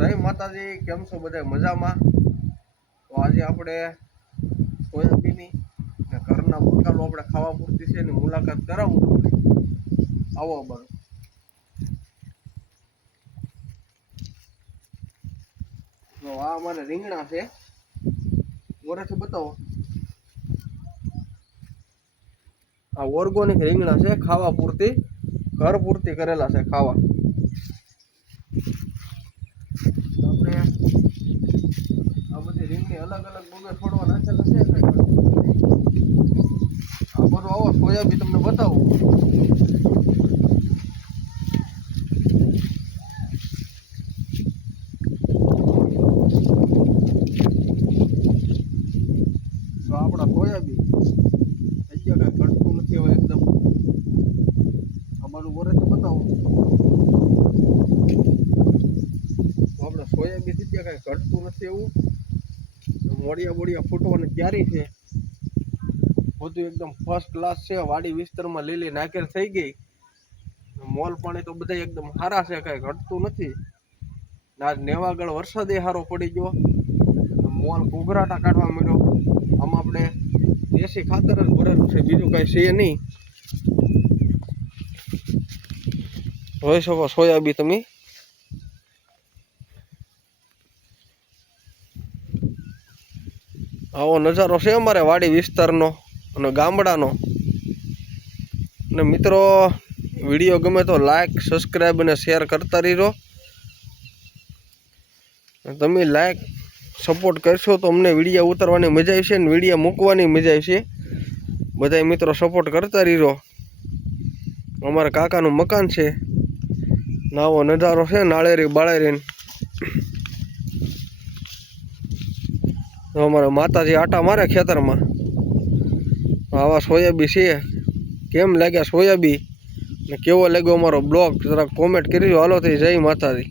જય માતાજી, કેમ છો બધા મજામાં? તો આજે આપણે સોયાબીનની ને ઘરના બકાલો આપણે ખાવા પૂરતી છે એની મુલાકાત કરાવું તમને. આવો બરો. તો આ અમારે રીંગણા છે, વરસથી બતાવો. આ ઓર્ગોનિક રીંગણા છે, ખાવા પૂરતી, ઘર પૂરતી કરેલા છે ખાવા. આપણે આ બધી રીંગણી અલગ અલગ બગર છોડવા નાખેલા છે. આ બધું આવો સોયાબીન તમને બતાવું. તો આપણા સોયાબીન અહીંયા કઈ ઘટતું નથી હવે એકદમ. આ બધું વરસ બતાવું. તો આપણે સોયાબીન ત્યાં કઈ ઘટતું નથી એવું. મોડિયા બોડિયા ફૂટવાની તૈયારી છે. બધું એકદમ ફર્સ્ટ ક્લાસ છે. વાડી વિસ્તારમાં લીલી નાકેર થઈ ગઈ. મોલ પાણી તો બધા એકદમ સારા છે, કઈ ઘટતું નથી. આજ નેવાગળ વરસાદે સારો પડી ગયો, મોલ ઘૂઘરાટા કાઢવા મળ્યો. આમ આપણે દેશી ખાતર જ ભરેલું છે, બીજું કઈ છે નહીં. જોઈ શકો સોયાબીન તમે. આવો નજારો છે અમારે વાડી વિસ્તારનો અને ગામડાનો. અને મિત્રો, વિડીયો ગમે તો લાઈક, સબસ્ક્રાઈબ અને શેર કરતા રહીજો. તમે લાઈક સપોર્ટ કરશો તો અમને વિડીયો ઉતારવાની મજા આવશે ને વિડીયો મૂકવાની મજા આવશે. બધા મિત્રો સપોર્ટ કરતા રહીજો. અમારા કાકાનું મકાન છે, નાવો નજારો છે, નાળેરી બાળેરી. અમારા માતાજી આટા મારે ખેતરમાં. આવા સોયાબીન છે. કેમ લાગ્યા સોયાબીન ને કેવો લાગ્યો અમારો બ્લોગ જરા કોમેન્ટ કરજો. હાલો થઈ જય માતાજી.